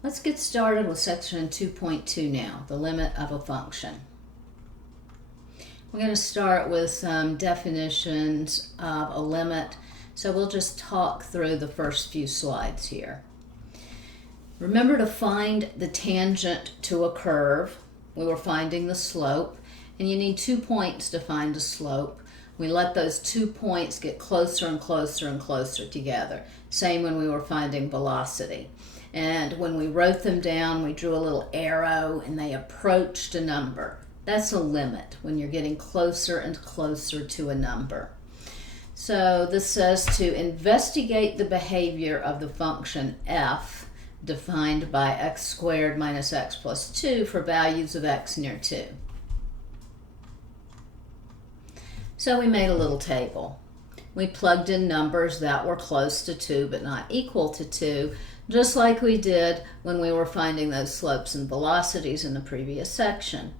Let's get started with section 2.2 now, the limit of a function. We're going to start with some definitions of a limit, so we'll just talk through the first few slides here. Remember to find the tangent to a curve. We were finding the slope, and you need 2 points to find the slope. We let those 2 points get closer and closer and closer together. Same when we were finding velocity. And when we wrote them down, we drew a little arrow and they approached a number. That's a limit, when you're getting closer and closer to a number. So this says to investigate the behavior of the function f, defined by x squared minus x plus 2 for values of x near 2. So we made a little table. We plugged in numbers that were close to 2 but not equal to 2, just like we did when we were finding those slopes and velocities in the previous section.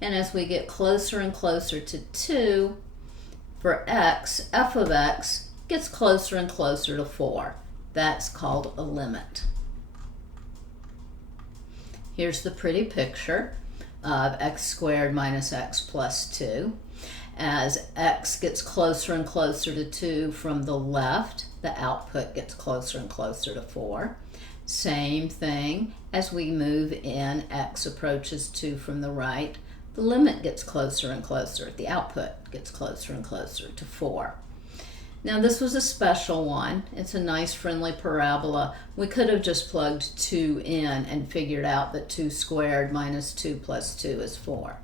And as we get closer and closer to 2, for x, f of x gets closer and closer to 4. That's called a limit. Here's the pretty picture of x squared minus x plus 2. As x gets closer and closer to 2 from the left, the output gets closer and closer to 4. Same thing as we move in, x approaches 2 from the right, the limit gets closer and closer, the output gets closer and closer to 4. Now this was a special one. It's a nice friendly parabola. We could have just plugged 2 in and figured out that 2 squared minus 2 plus 2 is 4.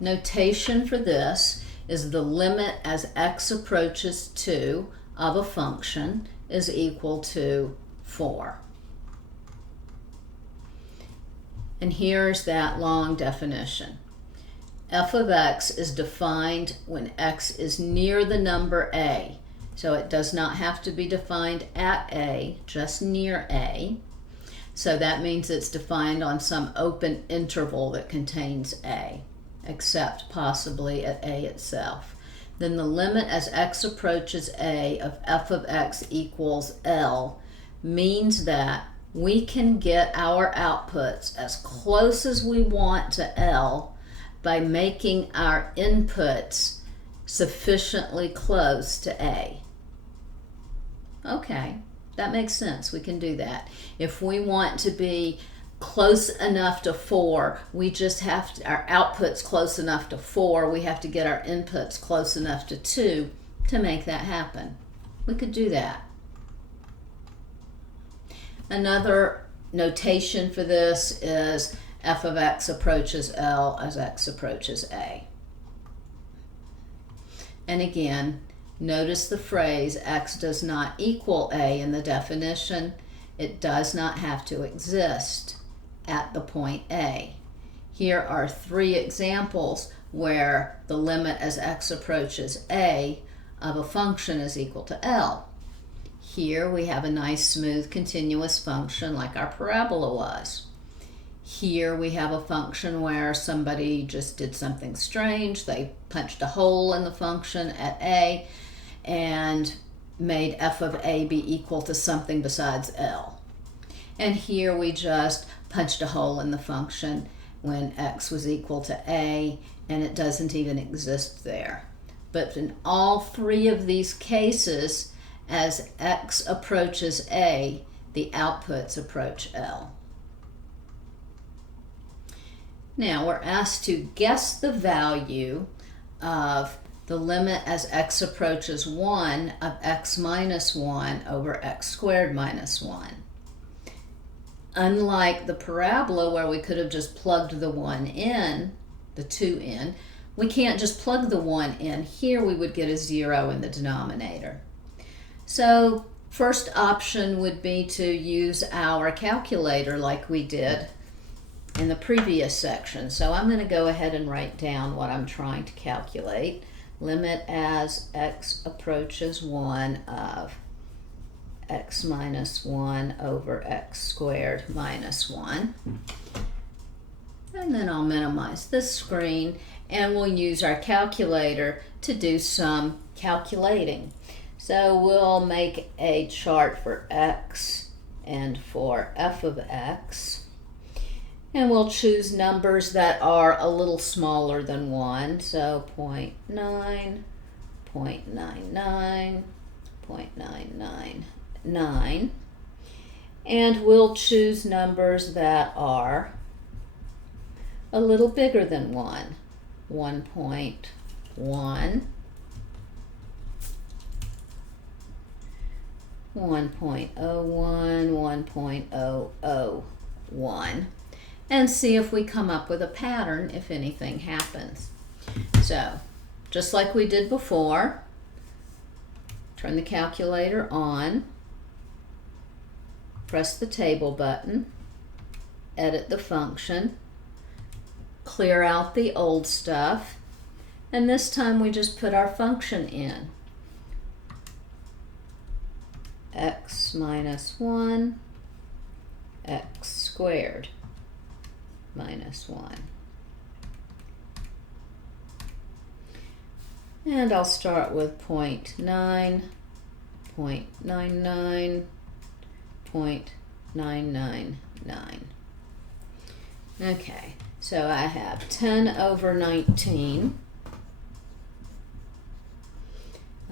Notation for this is the limit as x approaches 2 of a function is equal to 4. And here's that long definition. F of x is defined when x is near the number a. So it does not have to be defined at a, just near a. So that means it's defined on some open interval that contains a, except possibly at a itself. Then the limit as x approaches a of f of x equals L means that we can get our outputs as close as we want to L by making our inputs sufficiently close to A. Okay, that makes sense. We can do that. If we want to be close enough to 4, we just have to, our output's close enough to 4, we have to get our inputs close enough to 2 to make that happen. We could do that. Another notation for this is f of x approaches L as x approaches A. And again, notice the phrase x does not equal A in the definition. It does not have to exist at the point A. Here are 3 examples where the limit as x approaches A of a function is equal to L. Here we have a nice smooth continuous function like our parabola was. Here we have a function where somebody just did something strange. They punched a hole in the function at A and made f of A be equal to something besides L. And here we just punched a hole in the function when x was equal to A and it doesn't even exist there. But in all 3 of these cases, as x approaches A, the outputs approach L. Now we're asked to guess the value of the limit as x approaches 1 of x minus 1 over x squared minus 1. Unlike the parabola where we could have just plugged the 1 in, the 2 in, we can't just plug the 1 in. Here we would get a 0 in the denominator. So first option would be to use our calculator like we did in the previous section. So I'm going to go ahead and write down what I'm trying to calculate. Limit as x approaches 1 of x minus 1 over x squared minus 1. And then I'll minimize this screen and we'll use our calculator to do some calculating. So we'll make a chart for x and for f of x. And we'll choose numbers that are a little smaller than 1. So 0.9, 0.99, 0.999. And we'll choose numbers that are a little bigger than 1. 1.1, 1.01, 1.001, and see if we come up with a pattern if anything happens. So, just like we did before, turn the calculator on, press the table button, edit the function, clear out the old stuff, and this time we just put our function in. X minus 1, x squared minus 1. And I'll start with 0.9, 0.99, 0.999. Okay, so I have 10 over 19.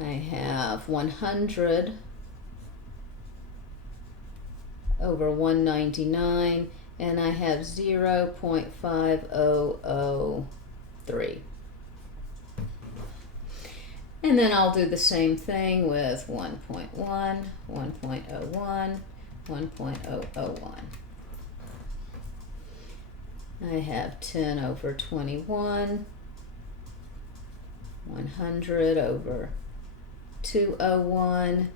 I have 100 over 199, and I have 0.5003. And then I'll do the same thing with 1.1, 1.01, 1.001. I have 10 over 21, 100 over 201,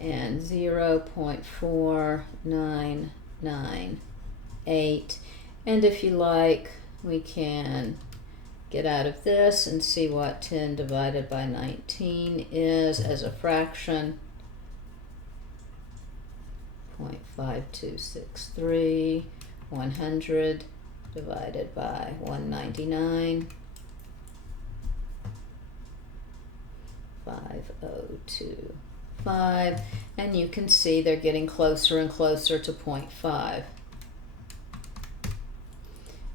and 0.4998. And if you like, we can get out of this and see what 10 divided by 19 is as a fraction. 0.5263, 100 divided by 199, 5025, and you can see they're getting closer and closer to 0.5.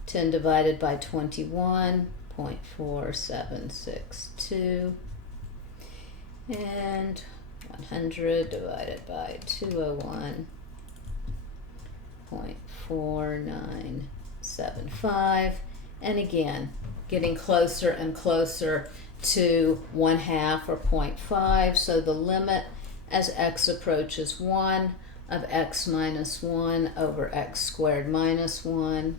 10 divided by 21, 0.4762, and 100 divided by 201, 0.4975, and again getting closer and closer to 1/2 or 0.5, so the limit as x approaches 1 of x minus 1 over x squared minus 1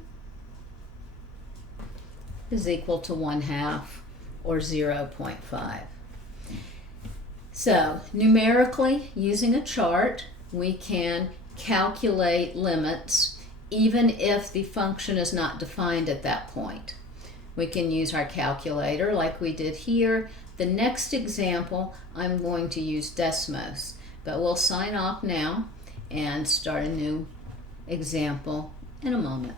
is equal to 1/2 or 0.5. So numerically, using a chart, we can calculate limits even if the function is not defined at that point. We can use our calculator like we did here. The next example, I'm going to use Desmos, but we'll sign off now and start a new example in a moment.